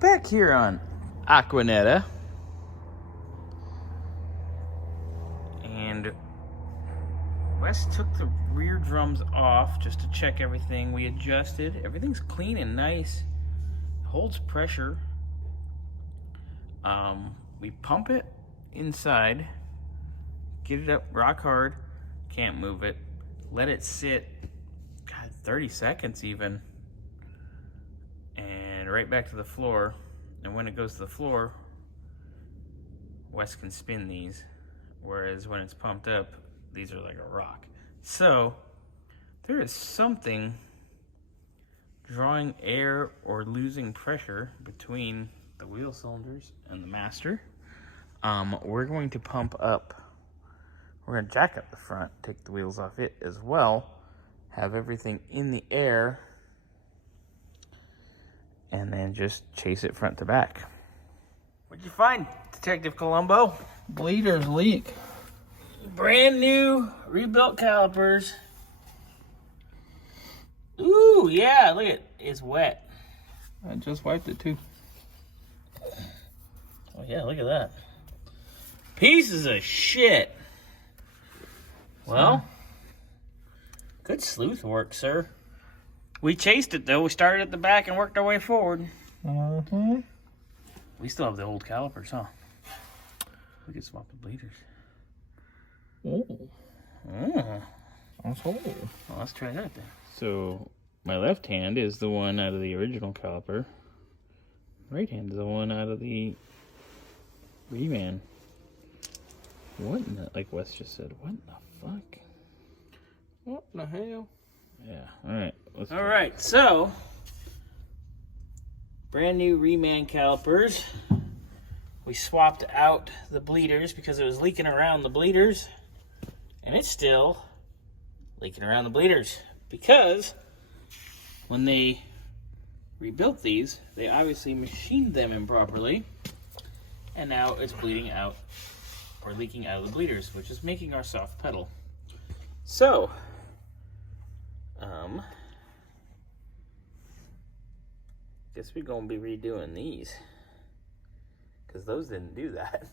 Back here on Aquanetta, and Wes took the rear drums off just to check everything. We adjusted. Everything's clean and nice. Holds pressure. We pump it inside, get it up rock hard, can't move it, let it sit, God, 30 seconds even, and right back to the floor. And when it goes to the floor, Wes can spin these, whereas when it's pumped up, these are like a rock. So there is something drawing air or losing pressure between the wheel cylinders and the master. We're going to pump up, we're going to jack up the front, take the wheels off it as well, have everything in the air, and then just chase it front to back. What'd you find, Detective Columbo? Bleeders leak. Brand new rebuilt calipers. Ooh, yeah, look at it. It's wet. I just wiped it too. Oh yeah, look at that. Pieces of shit. Well, good sleuth work, sir. We chased it though. We started at the back and worked our way forward. Mm-hmm. We still have the old calipers, huh? We could swap the bleeders. Oh. Oh. Asshole. Well, let's try that then. So, my left hand is the one out of the original caliper. Right hand is the one out of the Reman. What in the, like Wes just said, what in the fuck? What in the hell? Yeah, alright. Alright, so, brand new Reman calipers. We swapped out the bleeders because it was leaking around the bleeders. And it's still leaking around the bleeders. Because when they rebuilt these, they obviously machined them improperly. And now it's bleeding out, or leaking out of the bleeders, which is making our soft pedal. So, guess we're gonna be redoing these, because those didn't do that.